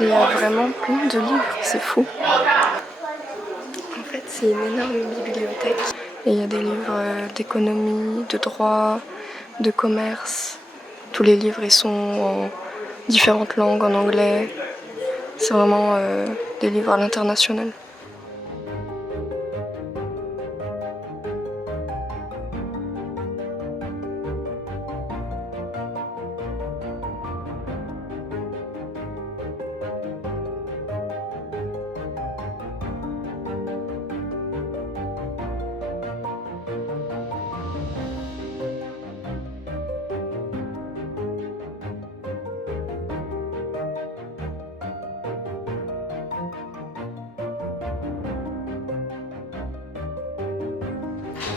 Il y a vraiment plein de livres, c'est fou. En fait, c'est une énorme bibliothèque. Et il y a des livres d'économie, de droit, de commerce. Tous les livres, ils sont en différentes langues, en anglais. C'est vraiment des livres à l'international.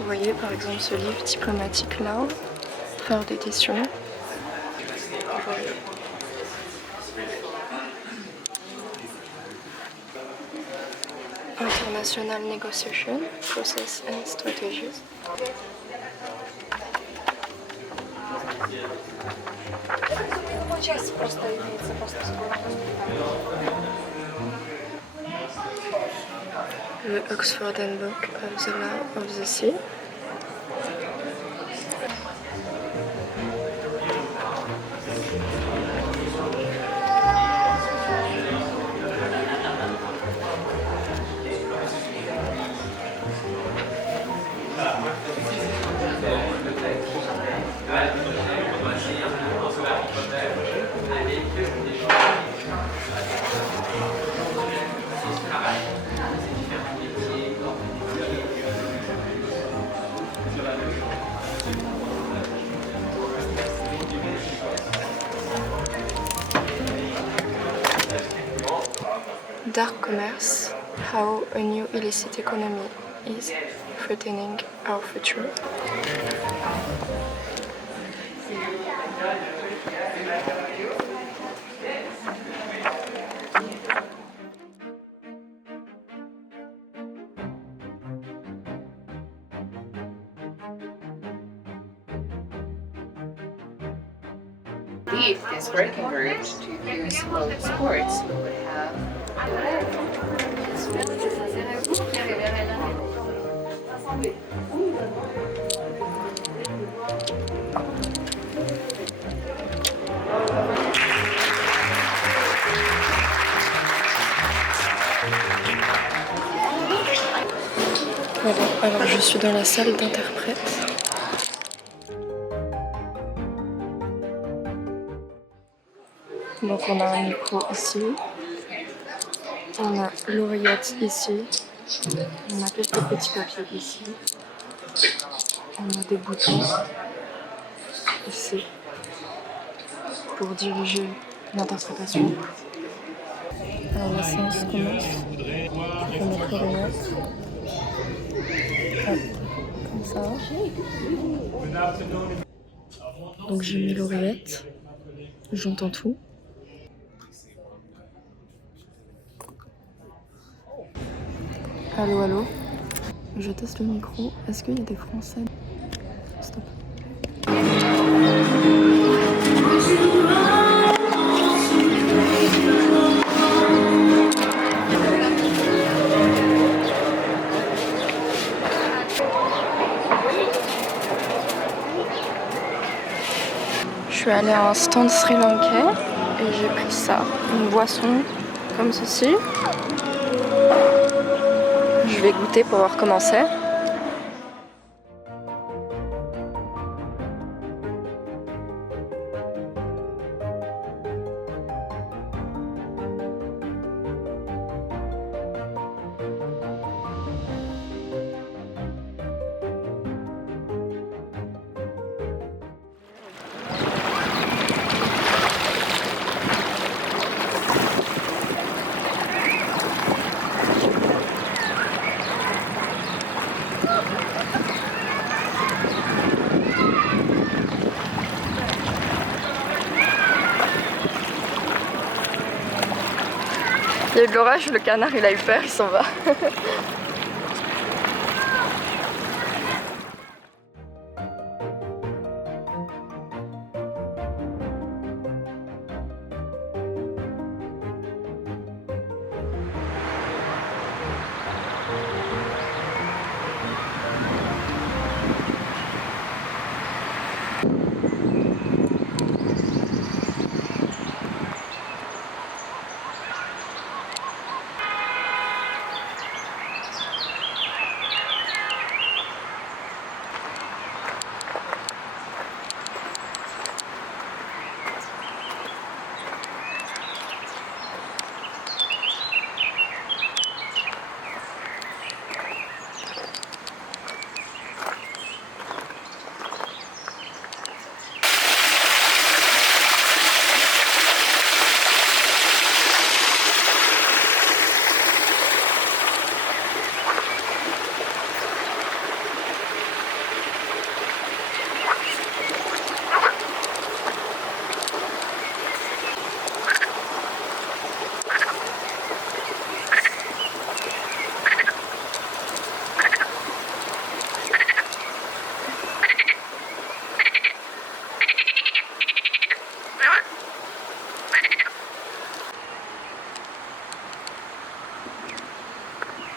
Vous voyez par exemple ce livre diplomatique là, faire des questions. International Negotiation, Process and Strategies. Le Oxford Handbook of the Law of the Sea. Dark Commerce, How a New Illicit Economy is Threatening Our Future. If this were converted to use both sports, we would have Voilà, alors je suis dans la salle d'interprète. Donc on a un micro ici, on a l'oreillette ici, on a quelques petits papiers ici, on a des boutons ici pour diriger l'interprétation. Alors la séance commence, on va mettre l'oreillette, comme ça. Donc j'ai mis l'oreillette, j'entends tout. Allô, allô, je teste le micro. Est-ce qu'il y a des Français? Stop. Je suis allée à un stand sri-lankais et j'ai pris ça, une boisson comme ceci. Je vais goûter pour voir comment c'est. Il y a eu de l'orage, le canard il a eu peur, il s'en va.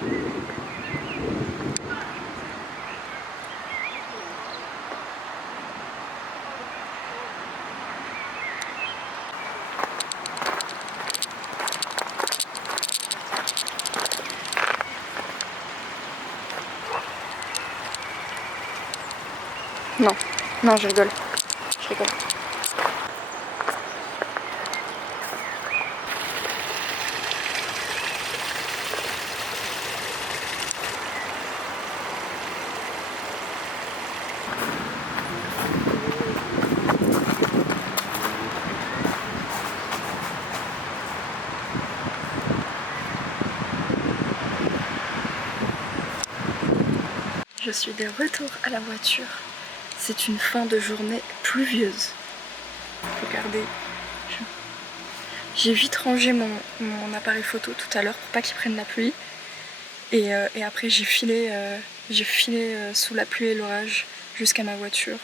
Non, non, je rigole. Je rigole. Je suis de retour à la voiture. C'est une fin de journée pluvieuse. Regardez. J'ai vite rangé mon appareil photo tout à l'heure pour pas qu'il prenne la pluie. Et après j'ai filé sous la pluie et l'orage jusqu'à ma voiture.